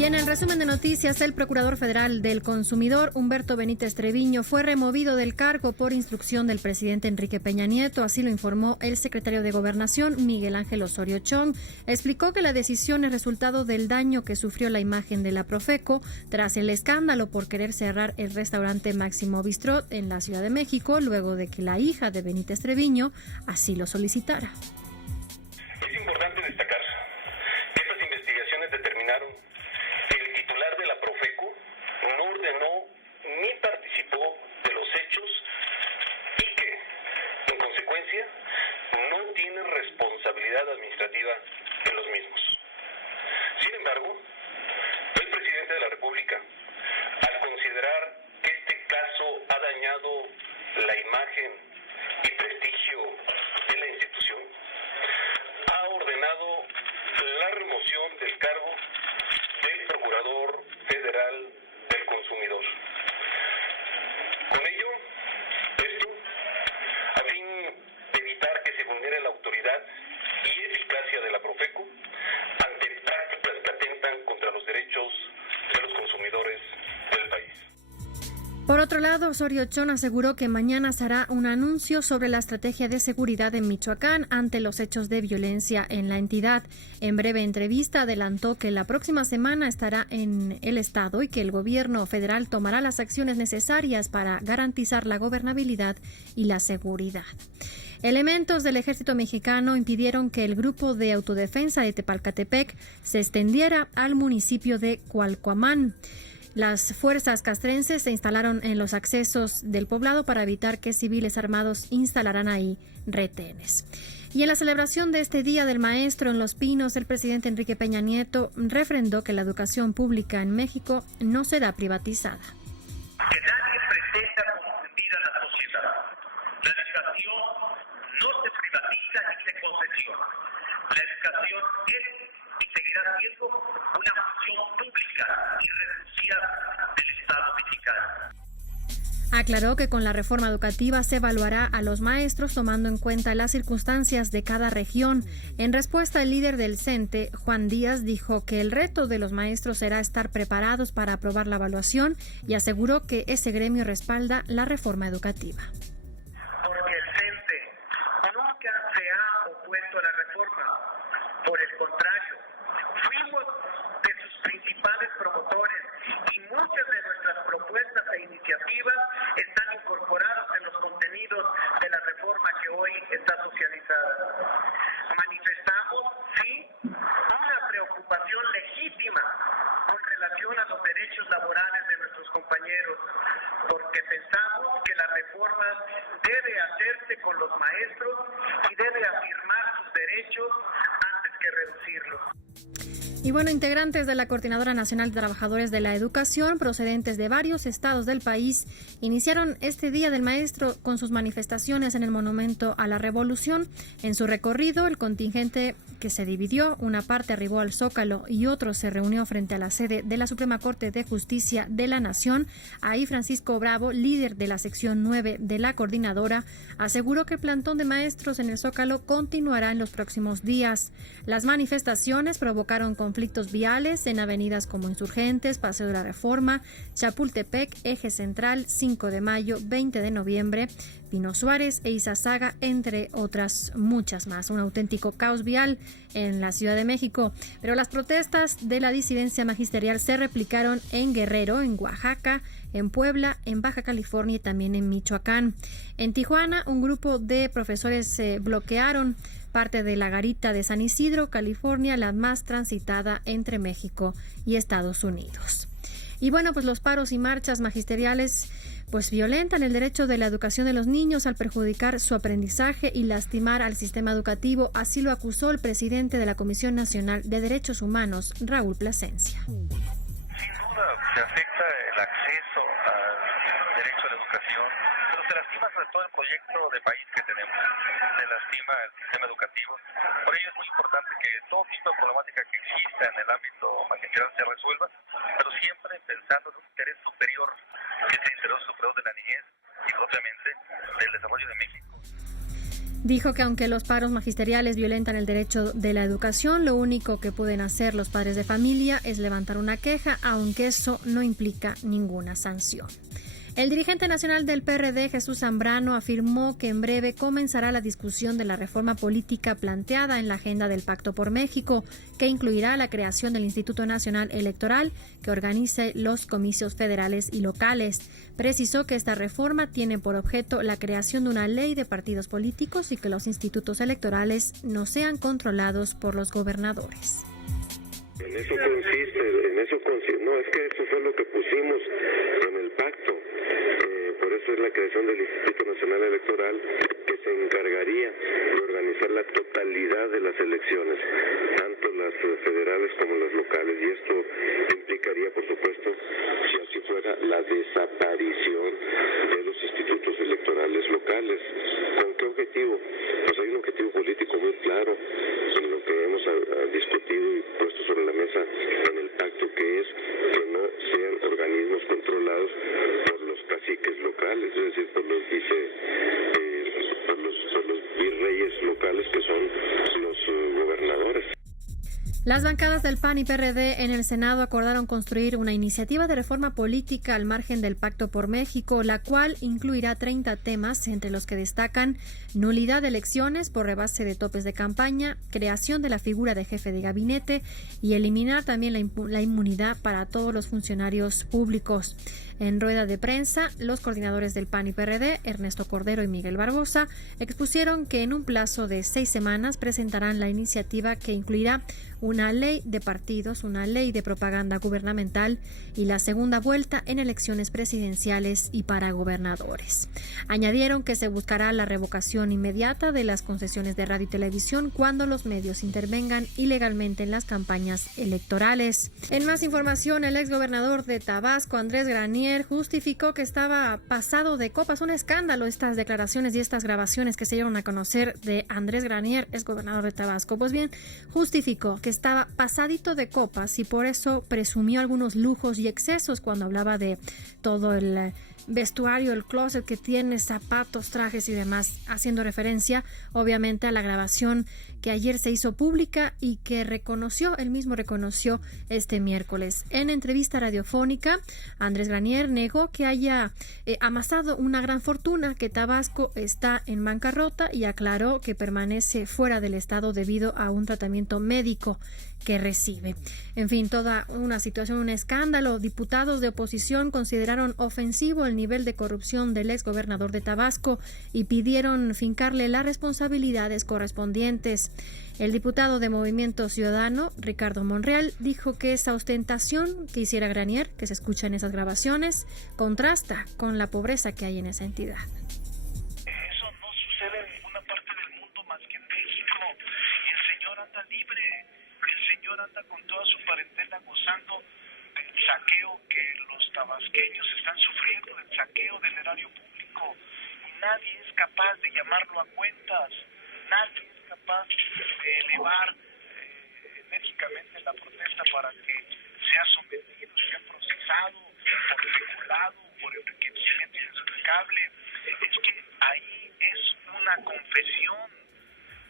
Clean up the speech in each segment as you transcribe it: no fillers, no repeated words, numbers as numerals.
Y en el resumen de noticias, el Procurador Federal del Consumidor, Humberto Benítez Treviño, fue removido del cargo por instrucción del presidente Enrique Peña Nieto. Así lo informó el secretario de Gobernación, Miguel Ángel Osorio Chong. Explicó que la decisión es resultado del daño que sufrió la imagen de la Profeco tras el escándalo por querer cerrar el restaurante Máximo Bistrot en la Ciudad de México, luego de que la hija de Benítez Treviño así lo solicitara. Es importante destacar que estas investigaciones determinaron que el titular de la Profeco no ordenó ni participó de los hechos y que, en consecuencia, no tiene responsabilidad administrativa en los mismos. Sin embargo, el presidente de la República, al considerar que este caso ha dañado la imagen y prestigio de la institución, ha ordenado la remoción del cargo del Procurador Federal del Consumidor. Con ello, esto a fin de evitar que se vulnere la autoridad y eficacia de la Profeco ante prácticas que atentan contra los derechos de los consumidores del país. Por otro lado, Osorio Chong aseguró que mañana se hará un anuncio sobre la estrategia de seguridad en Michoacán ante los hechos de violencia en la entidad. En breve entrevista adelantó que la próxima semana estará en el estado y que el gobierno federal tomará las acciones necesarias para garantizar la gobernabilidad y la seguridad. Elementos del ejército mexicano impidieron que el grupo de autodefensa de Tepalcatepec se extendiera al municipio de Cualcuamán. Las fuerzas castrenses se instalaron en los accesos del poblado para evitar que civiles armados instalaran ahí retenes. Y en la celebración de este Día del Maestro en Los Pinos, el presidente Enrique Peña Nieto refrendó que la educación pública en México no será privatizada. Que nadie pretenda confundir a la sociedad. La educación no se privatiza ni se concesiona. La educación es y seguirá siendo una función pública irrenunciable del Estado mexicano. Aclaró que con la reforma educativa se evaluará a los maestros tomando en cuenta las circunstancias de cada región. En respuesta, el líder del CENTE, Juan Díaz, dijo que el reto de los maestros será estar preparados para aprobar la evaluación y aseguró que ese gremio respalda la reforma educativa. Porque el CENTE nunca se ha opuesto a la reforma. Por el contrario, fuimos de sus principales promotores y muchas de nuestras propuestas e iniciativas están incorporadas en los contenidos de la reforma que hoy está socializada. Manifestamos, sí, una preocupación legítima con relación a los derechos laborales de nuestros compañeros, porque pensamos que la reforma debe hacerse con los maestros y debe afirmar sus derechos antes que reducirlos. Y bueno, integrantes de la Coordinadora Nacional de Trabajadores de la Educación, procedentes de varios estados del país, iniciaron este Día del Maestro con sus manifestaciones en el Monumento a la Revolución. En su recorrido, el contingente que se dividió, una parte arribó al Zócalo y otro se reunió frente a la sede de la Suprema Corte de Justicia de la Nación. Ahí Francisco Bravo, líder de la sección 9 de la Coordinadora, aseguró que el plantón de maestros en el Zócalo continuará en los próximos días. Las manifestaciones provocaron conflictos viales en avenidas como Insurgentes, Paseo de la Reforma, Chapultepec, Eje Central, 5 de Mayo, 20 de noviembre, Pino Suárez e Izazaga, entre otras muchas más. Un auténtico caos vial en la Ciudad de México. Pero las protestas de la disidencia magisterial se replicaron en Guerrero, en Oaxaca, en Puebla, en Baja California y también en Michoacán. En Tijuana, un grupo de profesores bloquearon parte de la garita de San Isidro, California, la más transitada entre México y Estados Unidos. Y bueno, pues los paros y marchas magisteriales pues violentan el derecho de la educación de los niños al perjudicar su aprendizaje y lastimar al sistema educativo. Así lo acusó el presidente de la Comisión Nacional de Derechos Humanos, Raúl Plasencia. Sin duda, se afecta el acceso al derecho a la educación, pero se lastima sobre todo el proyecto de país que tenemos, se lastima el sistema educativo. Por ello es muy importante que todo tipo de problemática que exista en el ámbito magisterial se resuelva, pero siempre pensando en un interés superior, que es el interés superior de la niñez y propiamente del desarrollo de México. Dijo que aunque los paros magisteriales violentan el derecho de la educación, lo único que pueden hacer los padres de familia es levantar una queja, aunque eso no implica ninguna sanción. El dirigente nacional del PRD, Jesús Zambrano, afirmó que en breve comenzará la discusión de la reforma política planteada en la agenda del Pacto por México, que incluirá la creación del Instituto Nacional Electoral, que organice los comicios federales y locales. Precisó que esta reforma tiene por objeto la creación de una ley de partidos políticos y que los institutos electorales no sean controlados por los gobernadores. En eso consiste, no, es que eso fue lo que pusimos en el pacto, por eso es la creación del Instituto Nacional Electoral, que se encargaría de organizar la totalidad de las elecciones, tanto las federales como las locales, y esto implicaría, por supuesto, si así fuera, la desaparición de los institutos electorales locales. ¿Con qué objetivo? Pues hay un objetivo político muy claro en lo que hemos discutido y puesto sobre la mesa en el pacto, que es que no sean organismos controlados por los caciques locales, es decir, por los virreyes locales, que son los gobernadores. Las bancadas del PAN y PRD en el Senado acordaron construir una iniciativa de reforma política al margen del Pacto por México, la cual incluirá 30 temas, entre los que destacan nulidad de elecciones por rebase de topes de campaña, creación de la figura de jefe de gabinete y eliminar también la inmunidad para todos los funcionarios públicos. En rueda de prensa, los coordinadores del PAN y PRD, Ernesto Cordero y Miguel Barbosa, expusieron que en un plazo de 6 semanas presentarán la iniciativa que incluirá una ley de partidos, una ley de propaganda gubernamental y la segunda vuelta en elecciones presidenciales y para gobernadores. Añadieron que se buscará la revocación inmediata de las concesiones de radio y televisión cuando los medios intervengan ilegalmente en las campañas electorales. En más información, el exgobernador de Tabasco, Andrés Granier, justificó que estaba pasado de copas. Un escándalo estas declaraciones y estas grabaciones que se dieron a conocer de Andrés Granier, exgobernador de Tabasco. Pues bien, justificó que estaba pasadito de copas y por eso presumió algunos lujos y excesos cuando hablaba de todo el vestuario, el closet que tiene, zapatos, trajes y demás, haciendo referencia obviamente a la grabación que ayer se hizo pública y que él mismo reconoció este miércoles. En entrevista radiofónica, Andrés Granier negó que haya amasado una gran fortuna, que Tabasco está en bancarrota y aclaró que permanece fuera del estado debido a un tratamiento médico que recibe. En fin, toda una situación, un escándalo. Diputados de oposición consideraron ofensivo el nivel de corrupción del exgobernador de Tabasco y pidieron fincarle las responsabilidades correspondientes. El diputado de Movimiento Ciudadano, Ricardo Monreal, dijo que esa ostentación que hiciera Granier, que se escucha en esas grabaciones, contrasta con la pobreza que hay en esa entidad. Eso no sucede en ninguna parte del mundo más que en México. Y el señor anda libre. El señor anda con toda su parentela gozando del saqueo que los tabasqueños están sufriendo, del saqueo del erario público. Y nadie es capaz de llamarlo a cuentas. Nadie es capaz de elevar enérgicamente la protesta para que sea sometido, sea procesado por peculado, por enriquecimiento inexplicable. Es que ahí es una confesión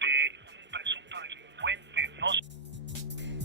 de un presunto delincuente.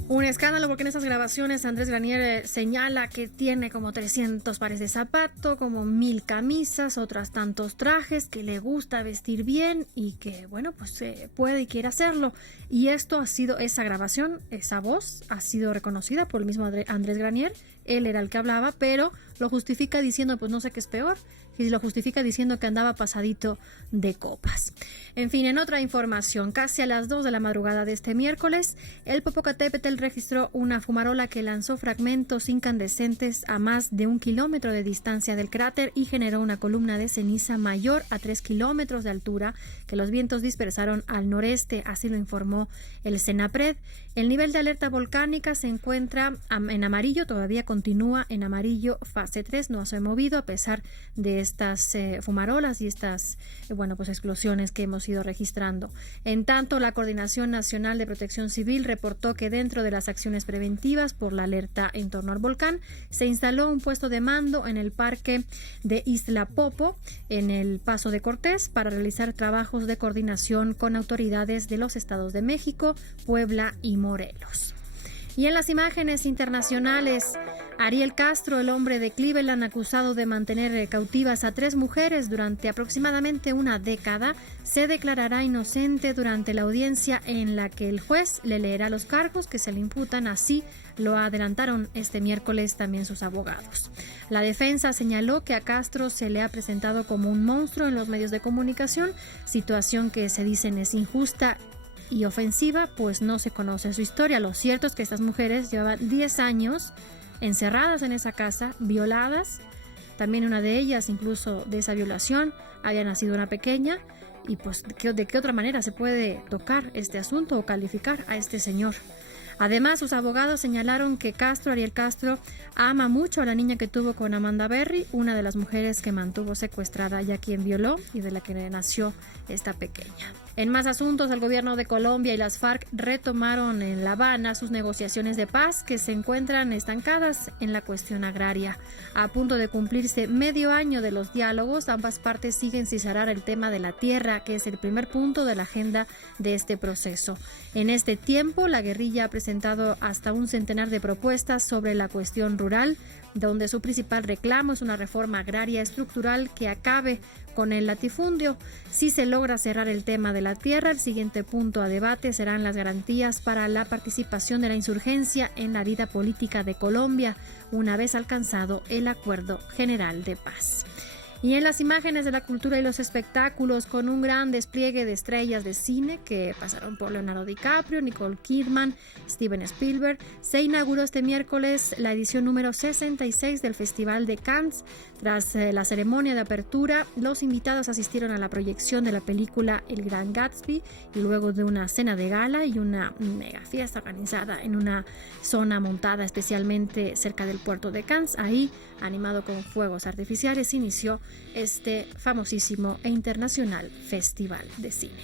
Un escándalo porque en esas grabaciones Andrés Granier señala que tiene como 300 pares de zapato, como 1000 camisas, otras tantos trajes, que le gusta vestir bien y que, bueno, pues puede y quiere hacerlo. Y esa grabación, esa voz, ha sido reconocida por el mismo Andrés Granier. Él era el que hablaba, pero lo justifica diciendo, pues no sé qué es peor, y lo justifica diciendo que andaba pasadito de copas. En fin, en otra información, casi a las 2 de la madrugada de este miércoles, el Popocatépetl registró una fumarola que lanzó fragmentos incandescentes a más de 1 kilómetro de distancia del cráter y generó una columna de ceniza mayor a 3 kilómetros de altura que los vientos dispersaron al noreste, así lo informó el Senapred. El nivel de alerta volcánica se encuentra en amarillo, todavía continúa en amarillo fase 3, no se ha movido a pesar de estas fumarolas y estas pues explosiones que hemos ido registrando. En tanto, la Coordinación Nacional de Protección Civil reportó que dentro de las acciones preventivas por la alerta en torno al volcán se instaló un puesto de mando en el parque de Isla Popo, en el Paso de Cortés, para realizar trabajos de coordinación con autoridades de los estados de México, Puebla y Morelos. Y en las imágenes internacionales, Ariel Castro, el hombre de Cleveland acusado de mantener cautivas a 3 mujeres durante aproximadamente una década, se declarará inocente durante la audiencia en la que el juez le leerá los cargos que se le imputan. Así lo adelantaron este miércoles también sus abogados. La defensa señaló que a Castro se le ha presentado como un monstruo en los medios de comunicación, situación que se dicen es injusta y ofensiva, pues no se conoce su historia. Lo cierto es que estas mujeres llevaban 10 años encerradas en esa casa, violadas. También una de ellas, incluso de esa violación, había nacido una pequeña. Y pues, ¿de qué otra manera se puede tocar este asunto o calificar a este señor? Además, sus abogados señalaron que Ariel Castro, ama mucho a la niña que tuvo con Amanda Berry, una de las mujeres que mantuvo secuestrada y a quien violó y de la que nació esta pequeña. En más asuntos, el gobierno de Colombia y las FARC retomaron en La Habana sus negociaciones de paz que se encuentran estancadas en la cuestión agraria. A punto de cumplirse medio año de los diálogos, ambas partes siguen sin cerrar el tema de la tierra, que es el primer punto de la agenda de este proceso. En este tiempo, la guerrilla ha presentado hasta un centenar de propuestas sobre la cuestión rural, donde su principal reclamo es una reforma agraria estructural que acabe con el latifundio. Si se logra cerrar el tema de la tierra, el siguiente punto a debate serán las garantías para la participación de la insurgencia en la vida política de Colombia, una vez alcanzado el acuerdo general de paz. Y en las imágenes de la cultura y los espectáculos, con un gran despliegue de estrellas de cine que pasaron por Leonardo DiCaprio, Nicole Kidman, Steven Spielberg, se inauguró este miércoles la edición número 66 del Festival de Cannes. Tras la ceremonia de apertura, los invitados asistieron a la proyección de la película El Gran Gatsby y luego de una cena de gala y una mega fiesta organizada en una zona montada especialmente cerca del puerto de Cannes. Ahí, animado con fuegos artificiales, inició este famosísimo e internacional Festival de Cine.